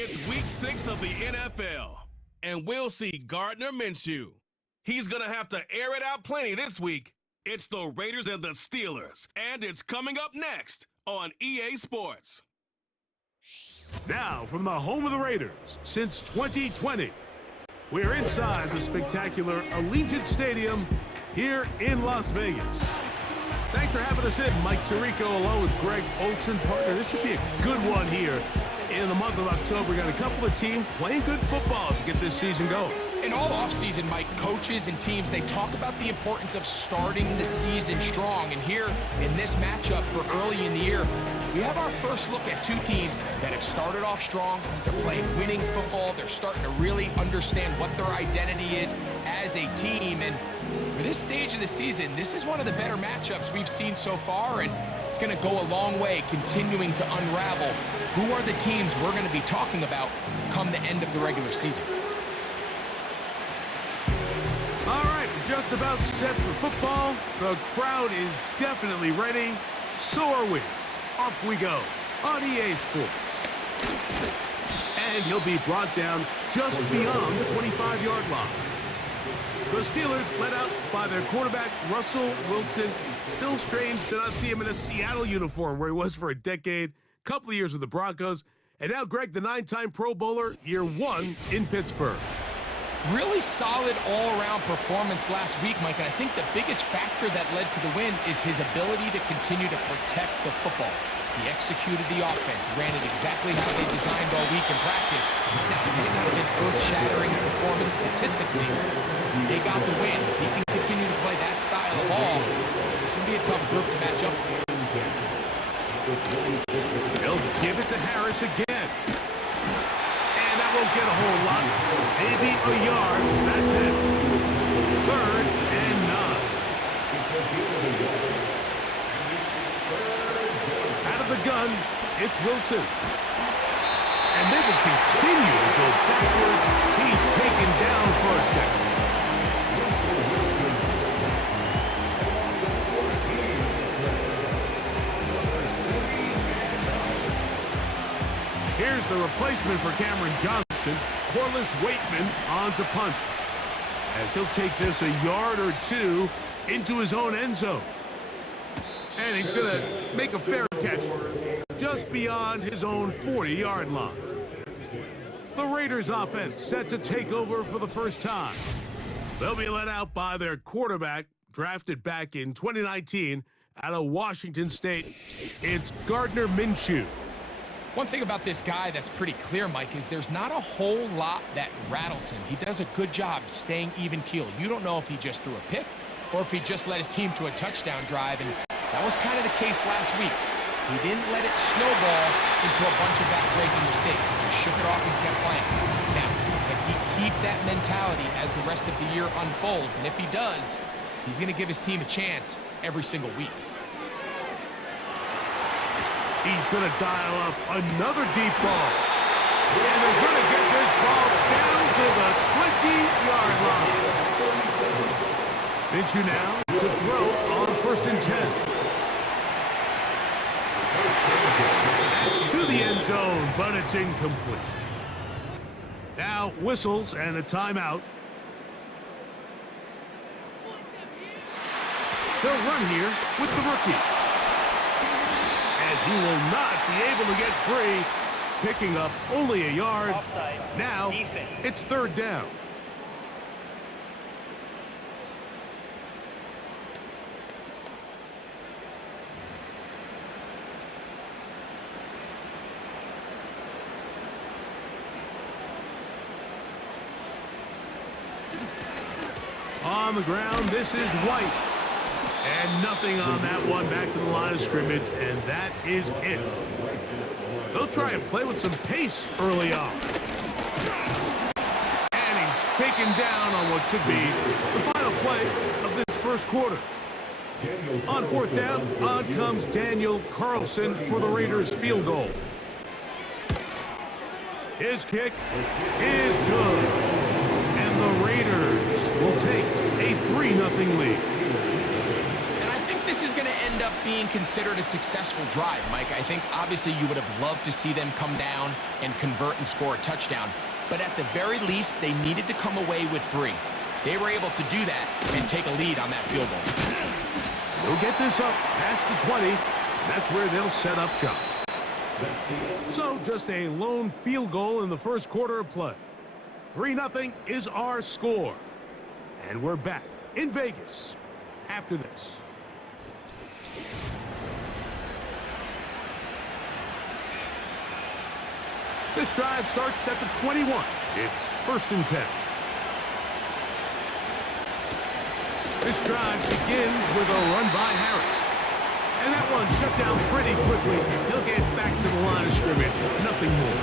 It's week 6 of the NFL, and we'll see Gardner Minshew. He's going to have to air it out plenty this week. It's the Raiders and the Steelers, and it's coming up next on EA Sports. Now, from the home of the Raiders since 2020, we're inside the spectacular Allegiant Stadium here in Las Vegas. Thanks for having us in, Mike Tirico, along with Greg Olsen, partner. This should be a good one here in the month of October. We got a couple of teams playing good football to get this season going. And all offseason, Mike, coaches and teams, they talk about the importance of starting the season strong. And here in this matchup for early in the year, we have our first look at two teams that have started off strong. They're playing winning football. They're starting to really understand what their identity is as a team. And for this stage of the season, this is one of the better matchups we've seen so far. And it's going to go a long way continuing to unravel who are the teams we're going to be talking about come the end of the regular season. All right, we're just about set for football. The crowd is definitely ready. So are we. Off we go on EA Sports. And he'll be brought down just beyond the 25-yard line. The Steelers led out by their quarterback, Russell Wilson. Still strange to not see him in a Seattle uniform where he was for a decade, couple of years with the Broncos. And now Greg, the 9-time Pro Bowler, year 1 in Pittsburgh. Really solid all-around performance last week, Mike, and I think the biggest factor that led to the win is his ability to continue to protect the football. He executed the offense, ran it exactly how they designed all week in practice. Now, it may not have been earth-shattering performance statistically. They got the win. If he can continue to play that style of ball, it's going to be a tough group to match up with. They'll give it to Harris again. Won't get a whole lot. Maybe a yard. That's it. 3rd and 9. Out of the gun, it's Wilson. And they will continue to go backwards. He's taken down for a second. Here's the replacement for Cameron Johnson. Corliss Waitman on to punt, as he'll take this a yard or two into his own end zone. And he's going to make a fair catch just beyond his own 40-yard line. The Raiders offense set to take over for the first time. They'll be led out by their quarterback, drafted back in 2019 out of Washington State. It's Gardner Minshew. One thing about this guy that's pretty clear, Mike, is there's not a whole lot that rattles him. He does a good job staying even keel. You don't know if he just threw a pick or if he just led his team to a touchdown drive, and that was kind of the case last week. He didn't let it snowball into a bunch of back-breaking mistakes. He shook it off and kept playing. Now, can he keep that mentality as the rest of the year unfolds? And if he does, he's going to give his team a chance every single week. He's going to dial up another deep ball. And they're going to get this ball down to the 20-yard line. Minshew now to throw on 1st and 10. That's to the end zone, but it's incomplete. Now whistles and a timeout. They'll run here with the rookie. And he will not be able to get free, picking up only a yard. Offside. Now Defense. it's 3rd down. On the ground, this is White. And nothing on that one, back to the line of scrimmage, and that is it. They'll try and play with some pace early on. And he's taken down on what should be the final play of this first quarter. On 4th down, on comes Daniel Carlson for the Raiders' field goal. His kick is good. And the Raiders will take a 3-0 lead. This is going to end end up being considered a successful drive, Mike. I think obviously you would have loved to see them come down and convert and score a touchdown. But at the very least, they needed to come away with 3. They were able to do that and take a lead on that field goal. They'll get this up past the 20. That's where they'll set up shop. So just a lone field goal in the first quarter of play. 3-0 is our score. And we're back in Vegas after this. This drive starts at the 21. It's 1st and 10. This drive begins with a run by Harris. And that one shut down pretty quickly. He'll get back to the line of scrimmage. Nothing more.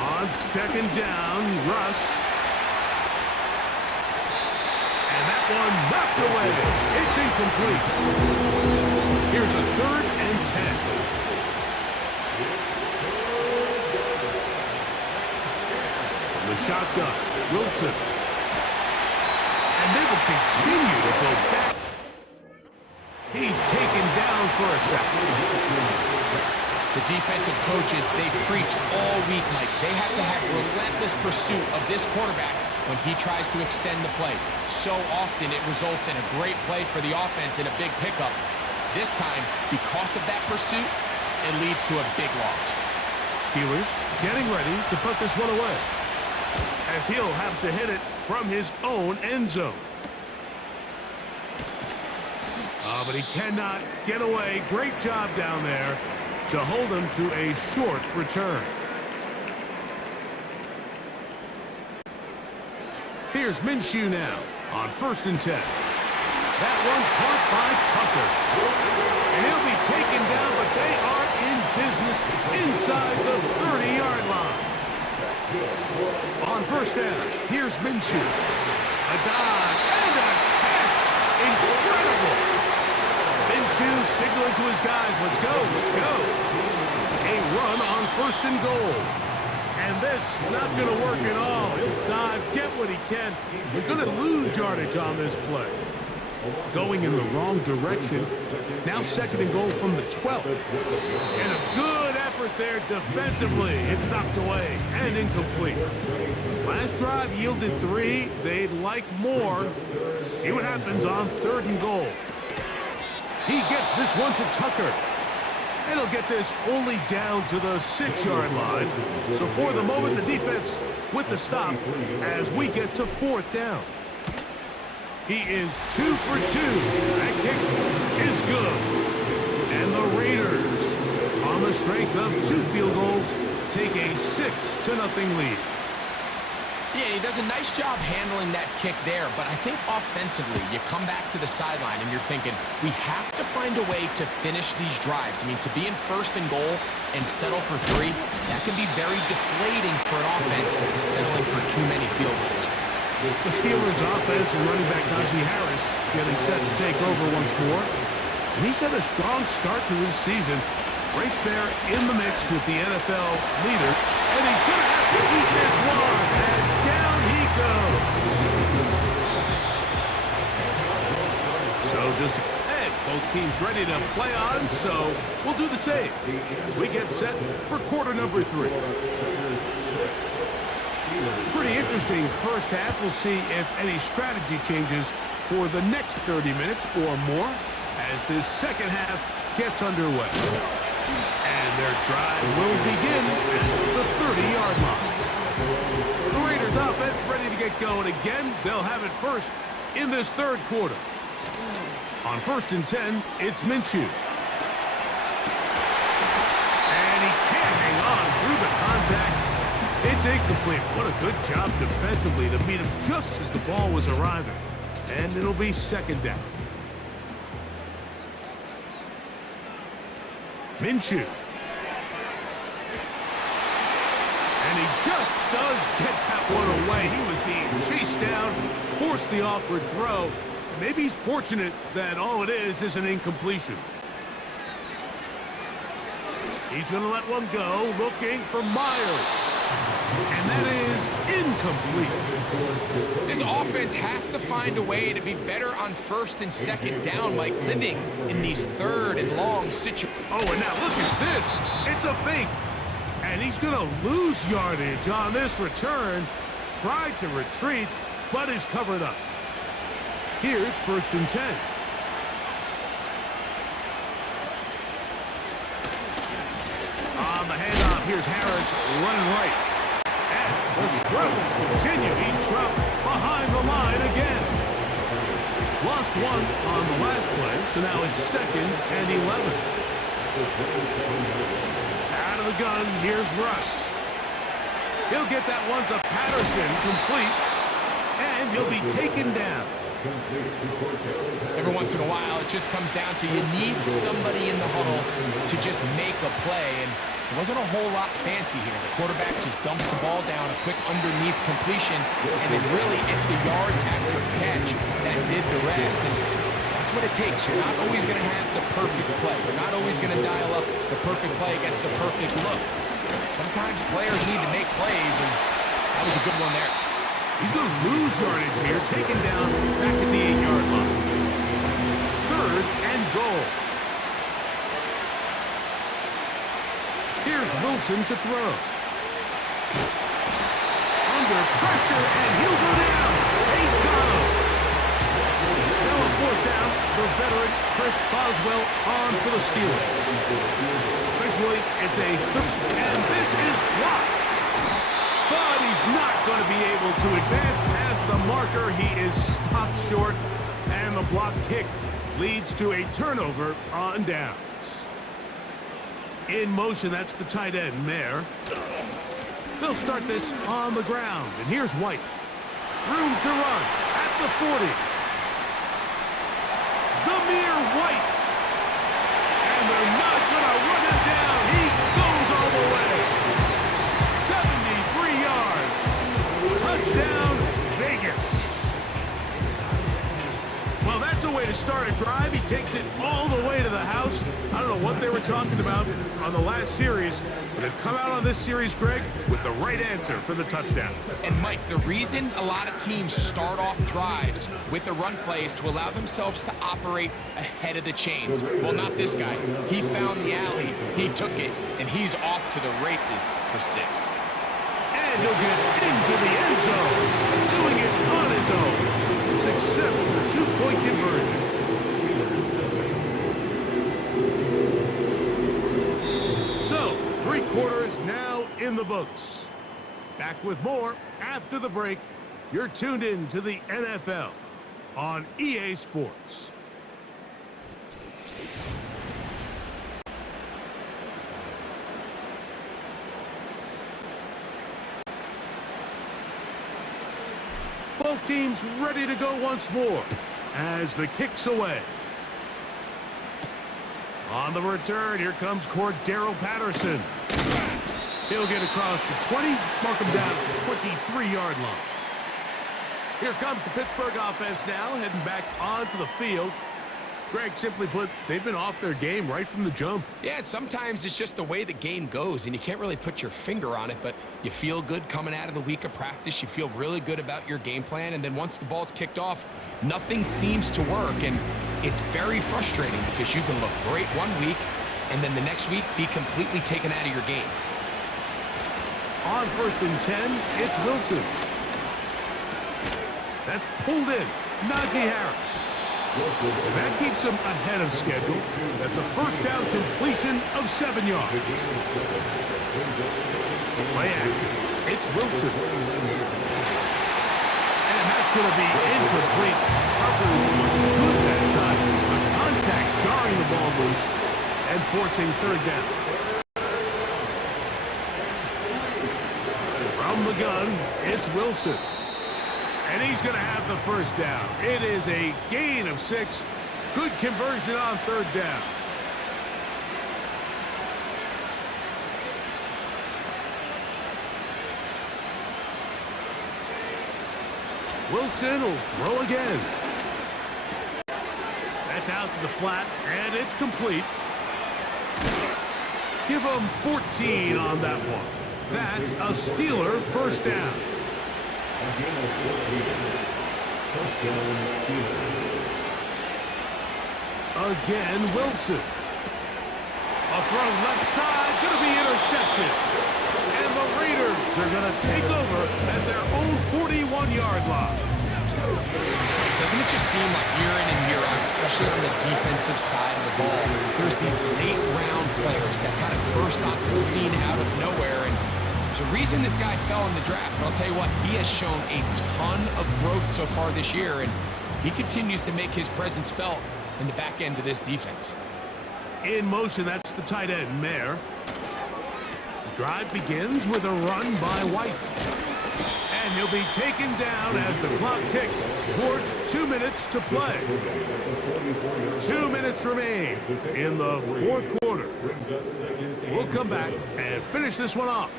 On 2nd down, Russ. And that one knocked away. It's incomplete. Here's a 3rd and 10. From the shotgun, Wilson. And they will continue to go back. He's taken down for a second. The defensive coaches, they preach all week, Mike. They have to have relentless pursuit of this quarterback when he tries to extend the play. So often it results in a great play for the offense and a big pickup. This time, because of that pursuit, it leads to a big loss. Steelers getting ready to put this one away, as he'll have to hit it from his own end zone. But he cannot get away. Great job down there to hold him to a short return. Here's Minshew now on 1st and 10. That one caught by Tucker. And he'll be taken down, but they are in business inside the 30-yard line. On 1st down, here's Minshew. A dive and a catch. Incredible. Minshew signaling to his guys, let's go, let's go. A run on 1st and goal. And this not going to work at all. He'll dive, get what he can. We're going to lose yardage on this play. Going in the wrong direction. Now 2nd and goal from the 12. And a good effort there defensively. It's knocked away and incomplete. Last drive yielded 3. They'd like more. See what happens on 3rd and goal. He gets this one to Tucker. And he'll get this only down to the 6-yard line. So for the moment, the defense with the stop as we get to 4th down. He is 2 for 2. That kick is good. And the Raiders, on the strength of 2 field goals, take a 6-0 lead. Yeah, he does a nice job handling that kick there, but I think offensively, you come back to the sideline and you're thinking, we have to find a way to finish these drives. I mean, to be in 1st and goal and settle for 3, that can be very deflating for an offense settling for too many field goals. The Steelers' offense and running back Najee Harris getting set to take over once more. And he's had a strong start to this season, right there in the mix with the NFL leader. And he's going to have to eat this one, and down he goes. So just ahead, both teams ready to play on, so we'll do the same as we get set for quarter number 3. Pretty interesting first half. We'll see if any strategy changes for the next 30 minutes or more as this second half gets underway. And their drive will begin at the 30-yard line. The Raiders offense ready to get going again. They'll have it first in this 3rd quarter. On 1st and 10, it's Minshew. And he can't hang on through the contact. It's incomplete. What a good job defensively to meet him just as the ball was arriving. And it'll be 2nd down. Minshew. And he just does get that one away. He was being chased down, forced the awkward throw. Maybe he's fortunate that all it is an incompletion. He's going to let one go, looking for Myers. And that is incomplete. This offense has to find a way to be better on first and second down, Mike, living in these third and long situations. Oh, and now look at this. It's a fake. And he's going to lose yardage on this return. Tried to retreat, but is covered up. Here's 1st and 10. On the handoff, here's Harris running right. And the struggles continue. He's dropped behind the line again. Lost one on the last play, so now it's 2nd and 11. Out of the gun, here's Russ. He'll get that one to Patterson, complete, and he'll be taken down. Every once in a while, it just comes down to you need somebody in the huddle to just make a play, and it wasn't a whole lot fancy here. The quarterback just dumps the ball down, a quick underneath completion, and then really it's the yards after catch that did the rest, and that's what it takes. You're not always going to have the perfect play. You're not always going to dial up the perfect play against the perfect look. Sometimes players need to make plays, and that was a good one there. He's going to lose yardage here, taken down back at the 8-yard line. 3rd and goal. Here's Wilson to throw. Under pressure, and he'll go down. They got him. Now on 4th down, the veteran Chris Boswell on for the Steelers. Officially, it's a 3rd, and this is blocked. But he's not going to be able to advance past the marker. He is stopped short, and the block kick leads to a turnover on downs. In motion, that's the tight end, Mayer. They'll start this on the ground, and here's White. Room to run at the 40. Zamir White. And they're not going to run him down. He goes all the way. 73 yards. Touchdown, Vegas. Well, that's a way to start a drive. He takes it all the way to the house. I don't know what they were talking about on the last series, but they've come out on this series, Greg, with the right answer for the touchdown. And, Mike, the reason a lot of teams start off drives with the run play is to allow themselves to operate ahead of the chains. Well, not this guy. He found the alley, he took it, and he's off to the races for 6. And he'll get into the end zone, doing it on his own. Successful 2-point conversion. So, 3 quarters now in the books. Back with more after the break. You're tuned in to the NFL on EA Sports. Both teams ready to go once more as the kick's away. On the return, here comes Cordero Patterson. He'll get across the 20, mark him down at the 23-yard line. Here comes the Pittsburgh offense now, heading back onto the field. Greg, simply put, they've been off their game right from the jump. Yeah, and sometimes it's just the way the game goes, and you can't really put your finger on it, but you feel good coming out of the week of practice. You feel really good about your game plan, and then once the ball's kicked off, nothing seems to work, and it's very frustrating because you can look great one week, and then the next week be completely taken out of your game. On 1st and 10, it's Wilson. That's pulled in. Najee Harris. And that keeps him ahead of schedule. That's a 1st down completion of 7 yards. Play action. It's Wilson. And that's going to be incomplete. Coverage was good that time. The contact jarring the ball loose and forcing 3rd down. From the gun, it's Wilson. And he's going to have the 1st down. It is a gain of 6. Good conversion on 3rd down. Wilson will throw again. That's out to the flat, and it's complete. Give him 14 on that one. That's a Steeler 1st down. Again, Wilson. A throw left side, going to be intercepted. And the Raiders are going to take over at their own 41-yard line. Doesn't it just seem like year in and year out, especially on the defensive side of the ball, there's these late-round players that kind of burst onto the scene out of nowhere, and there's a reason this guy fell in the draft. But I'll tell you what, he has shown a ton of growth so far this year, and he continues to make his presence felt in the back end of this defense. In motion, that's the tight end, Mayer. The drive begins with a run by White. And he'll be taken down as the clock ticks towards 2 minutes to play. 2 minutes remain in the fourth quarter. We'll come back and finish this one off.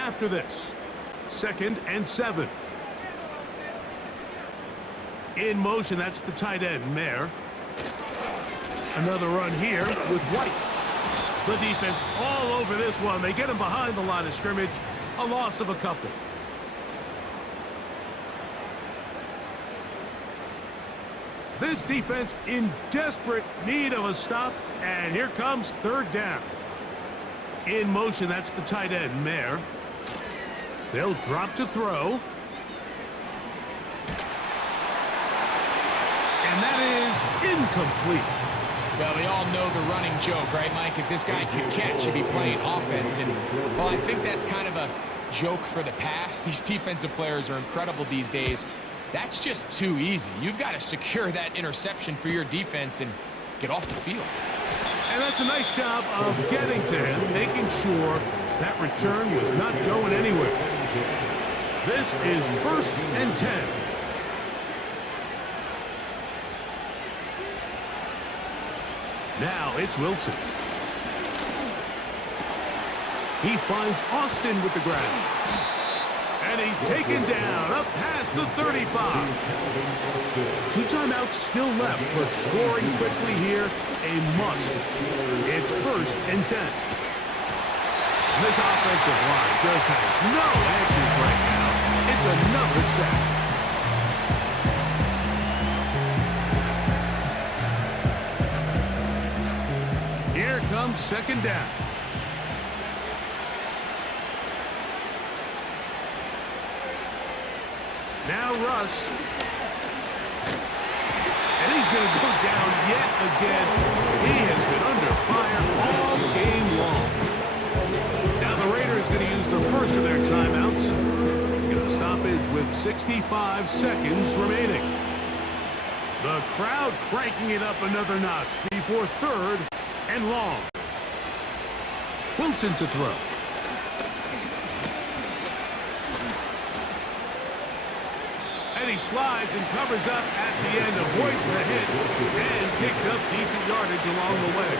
After this, 2nd and 7. In motion, that's the tight end, Mayer. Another run here with White. The defense all over this one. They get him behind the line of scrimmage. A loss of a couple. This defense in desperate need of a stop. And here comes 3rd down. In motion, that's the tight end, Mayer. They'll drop to throw. And that is incomplete. Well, we all know the running joke, right, Mike? If this guy could catch, he'd be playing offense. And, well, I think that's kind of a joke for the past. These defensive players are incredible these days. That's just too easy. You've got to secure that interception for your defense and get off the field. And that's a nice job of getting to him, making sure that return was not going anywhere. This is 1st and 10. Now it's Wilson. He finds Austin with the grab. And he's taken down up past the 35. 2 timeouts still left, but scoring quickly here, a must. It's 1st and 10. And this offensive line just has no answers right now. It's another sack. Here comes 2nd down. Now Russ. And he's going to go down yet again. He has been under fire all game long. Now the Raiders going to use the first of their timeouts. Get the stoppage with 65 seconds remaining. The crowd cranking it up another notch before 3rd and long. Wilson to throw. And he slides and covers up at the end, avoids the hit, and picked up decent yardage along the way.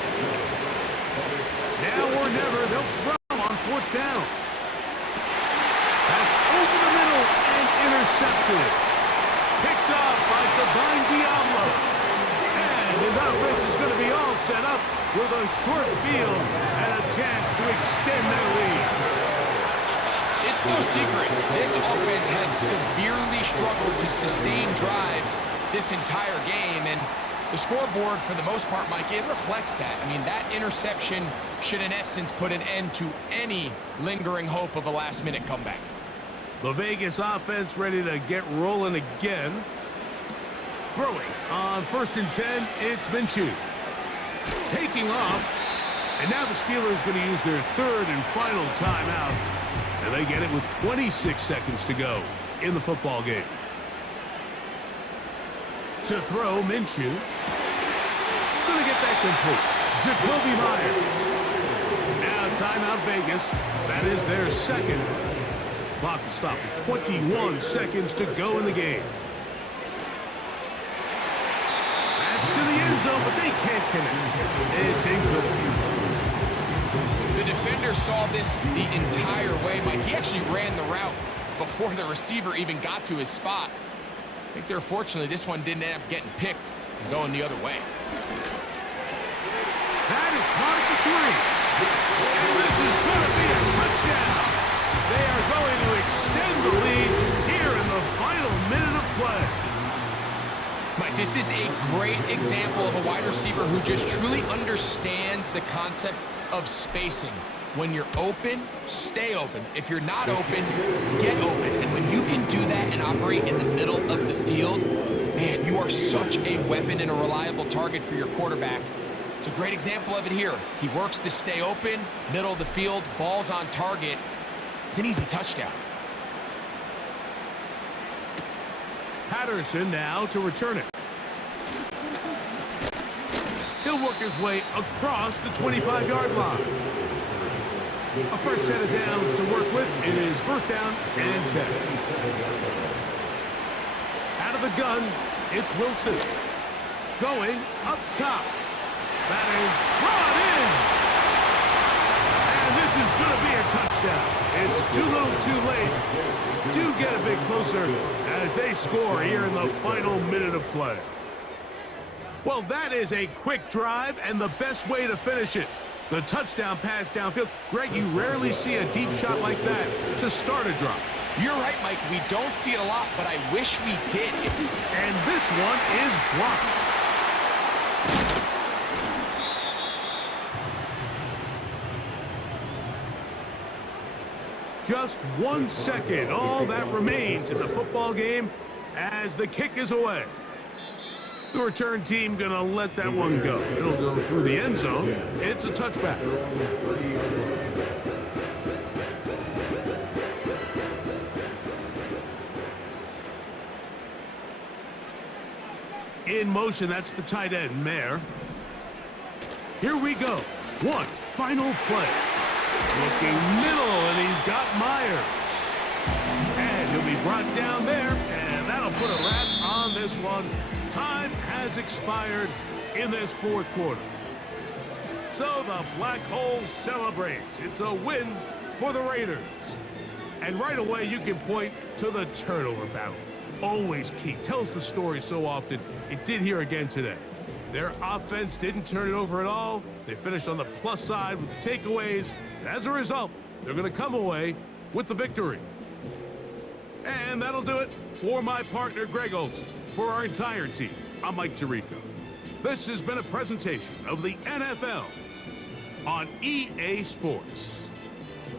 Now or never, they'll throw on 4th down. That's over the middle and intercepted. Picked off by Divine Diablo. And his offense is going to be all set up with a short field and a chance to extend their lead. It's no secret, this offense has severely struggled to sustain drives this entire game, and the scoreboard, for the most part, Mike, it reflects that. I mean, that interception should, in essence, put an end to any lingering hope of a last-minute comeback. The Vegas offense ready to get rolling again. Throwing on 1st and 10, it's Minshew. Taking off, and now the Steelers going to use their 3rd and final timeout. And they get it with 26 seconds to go in the football game. To throw, Minshew. Going to get that complete. Jacoby Myers. Now timeout Vegas. That is their 2nd. This clock will stop with 21 seconds to go in the game. That's to the end zone, but they can't connect. It's incomplete. The defender saw this the entire way, Mike. He actually ran the route before the receiver even got to his spot. I think fortunately this one didn't end up getting picked and going the other way. That is caught at the 3. And this is going to be a touchdown. They are going to extend the lead here final minute of play. Mike, this is a great example of a wide receiver who just truly understands the concept of spacing. When you're open, stay open. If you're not open, get open. And when you can do that and operate in the middle of the field, man, you are such a weapon and a reliable target for your quarterback. It's a great example of it here. He works to stay open, middle of the field, ball's on target. It's an easy touchdown. Patterson now to return it. He'll work his way across the 25-yard line. A first set of downs to work with. It is first down and 10. Out of the gun, it's Wilson. Going up top. That is brought in. And this is going to be a touchdown. It's too little too late. Do get a bit closer as they score here in the final minute of play. Well, that is a quick drive and the best way to finish it. The touchdown pass downfield. Greg, you rarely see a deep shot like that to start a drive. You're right, Mike. We don't see it a lot, but I wish we did. And this one is blocked. Just 1 second, all that remains in the football game as the kick is away. The return team gonna let that one go. It'll go through the end zone. It's a touchback. In motion, that's the tight end, Mayer. Here we go. One final play. Looking middle, and he's got Myers. And he'll be brought down there, and that'll put a wrap on this one. Time has expired in this fourth quarter. So the Black Hole celebrates. It's a win for the Raiders. And right away, you can point to the turnover battle. Always key. Tells the story so often. It did here again today. Their offense didn't turn it over at all. They finished on the plus side with the takeaways. And as a result, they're going to come away with the victory. And that'll do it for my partner, Greg Olsen. For our entire team, I'm Mike Tirico. This has been a presentation of the NFL on EA Sports.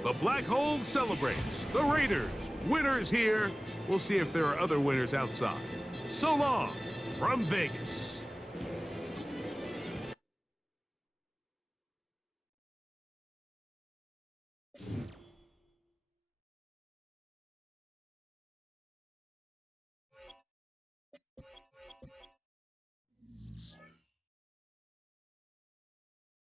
The Black Hole celebrates. The Raiders, winners here. We'll see if there are other winners outside. So long from Vegas.